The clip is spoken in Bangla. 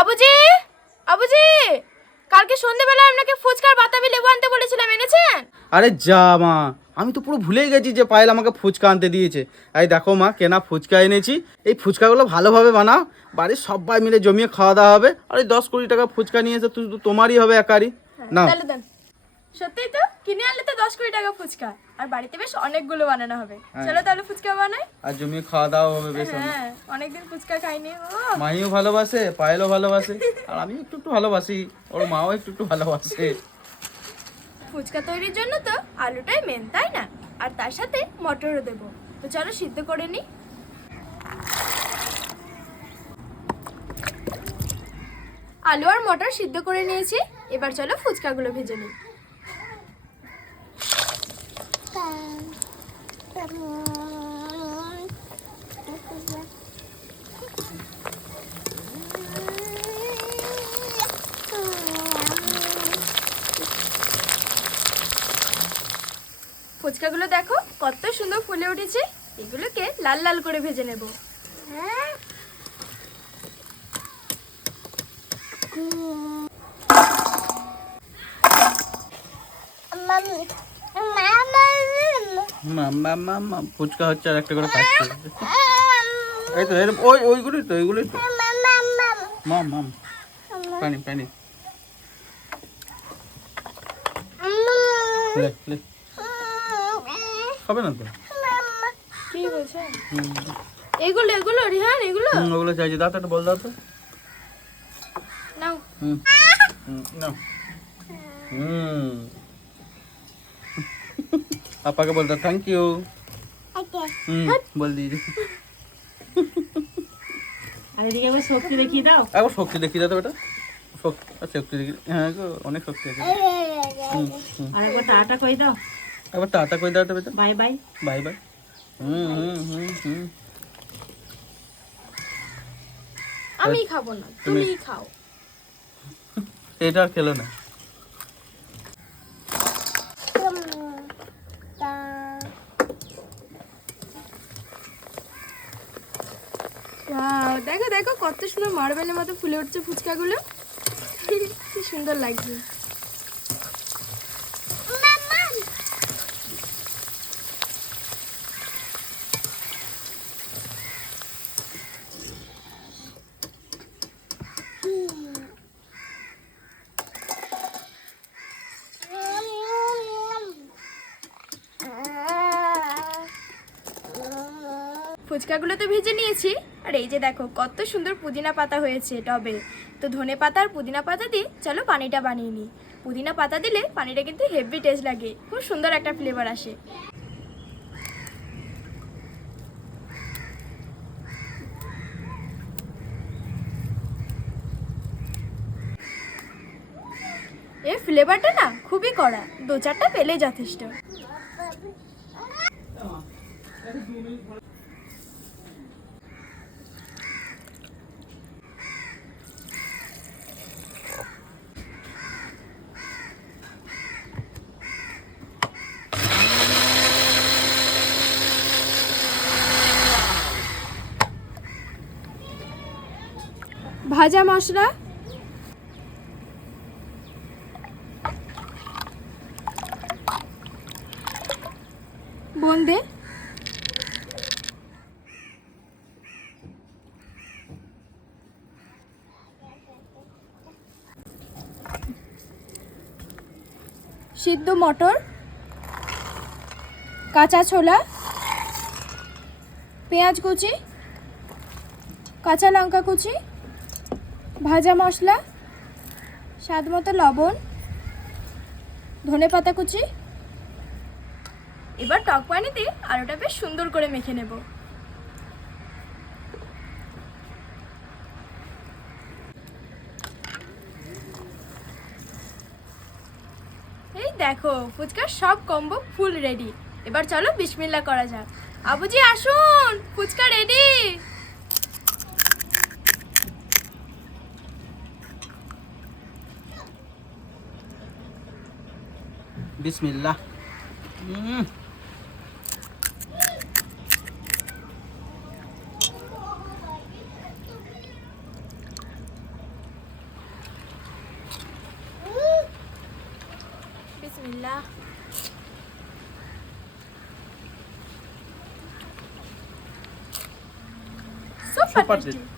আবুজি? আবুজি? কালকে সন্ধেবেলা আপনাকে ফুচকার বাতাবি লেবু আনতে বলেছিলাম এনেছেন? আরে যা মা আমি তো পুরো ভুলেই গেছি যে পায়েল আমাকে ফুচকা আনতে দিয়েছে। এই দেখো মা কেনা ফুচকা এনেছি। এই ফুচকাগুলো ভালোভাবে বানাও। বাড়ির সবাই মিলে জমিয়ে খাওয়া দাওয়া হবে। আর এই দশ কোটি টাকা ফুচকা নিয়ে এসে শুধু তোমারই হবে একারই। না সত্যিই তো? কিনে আনলে তো দশ কোটি টাকা ফুচকা। আর বাড়িতে বেশ অনেকগুলো বানানো হবে। চলো তাহলে ফুচকা বানাই। আর জমিয়ে খাওয়া দাওয়া হবে বেশ হ্যাঁ অনেকদিন ফুচকা খাইনি। ও। মাইও ভালোবাসে পায়েলও ভালোবাসে আর আমি একটু একটু ভালোবাসি। ওর মাও একটু একটু ভালোবাসে। ফুচকা তৈরির জন্য তো আলুটাই মেন তাই না? আর তার সাথে মটরও দেবো। তো চলো সিদ্ধ করে নিই আলু আর মটর সিদ্ধ করে নিয়েছি। এবার চলো ফুচকাগুলো ভেজে নিই। ফুচকাগুলো দেখো কত সুন্দর ফুলে উঠেছে। এগুলোকে লাল লাল করে ভেজে নেব। মাম্মা ফুচকা হচ্ছে আর একটা করে খাচ্ছে। এই তো এরম ওই ওইগুলোই তো ওইগুলোই তো। মাম মাম পানি পানি। লে লে। হবে না তো? কি বলছো? এগুলো এগুলো রিহান এগুলো? ওগুলো চাইছি। দাও তো একটা বল দাও তো। নাও। হুম নাও। হুম। পাপাকে বলতো থ্যাংক ইউ হুম বল দিদি আর এদিকে একবার শক্তি দেখিয়ে দাও। একবার শক্তি দেখিয়ে দাও তো বেটা। শক্তি দেখি হ্যাঁ গো, অনেক শক্তি আছে। আর একবার টাটা কই দাও। একবার টাটা করে দাও তো বেটা। Bye bye. Bye bye. হুম হুম হুম হুম। আমি খাব না তুমি- তুমি খাও। এটা আর খেলো না। দেখো দেখো কত সুন্দর মার্বেলের মতো ফুলে উঠছে ফুচকাগুলো। সুন্দর লাগছে। ফুচকাগুলো তো ভেজে নিয়েছি। আর এই যে দেখো, কত সুন্দর পুদিনা পাতা হয়েছে টবে। তো ধনে পাতা আর পুদিনা পাতা দিয়ে চলো পানিটা বানিয়ে নিই। পুদিনা পাতা দিলে পানিটা কিন্তু হেভি টেস্ট লাগে। খুব সুন্দর একটা ফ্লেভার আসে। এর ফ্লেভারটা না খুবই কড়া দু চারটা পেলে যথেষ্ট। ভাজা মশলা? বোঁদে সিদ্ধ মটর কাঁচা ছোলা পেঁয়াজ কুচি কাঁচা লঙ্কা কুচি ভাজা মশলা, স্বাদ মতো লবণ, ধনে পাতা কুচি। এবার টক পানিতে আলুটা বেশ সুন্দর করে মেখে নেব। এই দেখো, ফুচকার সব কম্বো ফুল রেডি এবার চলো বিসমিল্লা করা যাক। আবুজি, আসুন, phuchka ready Bismillah. Mm. Bismillah. Super, Super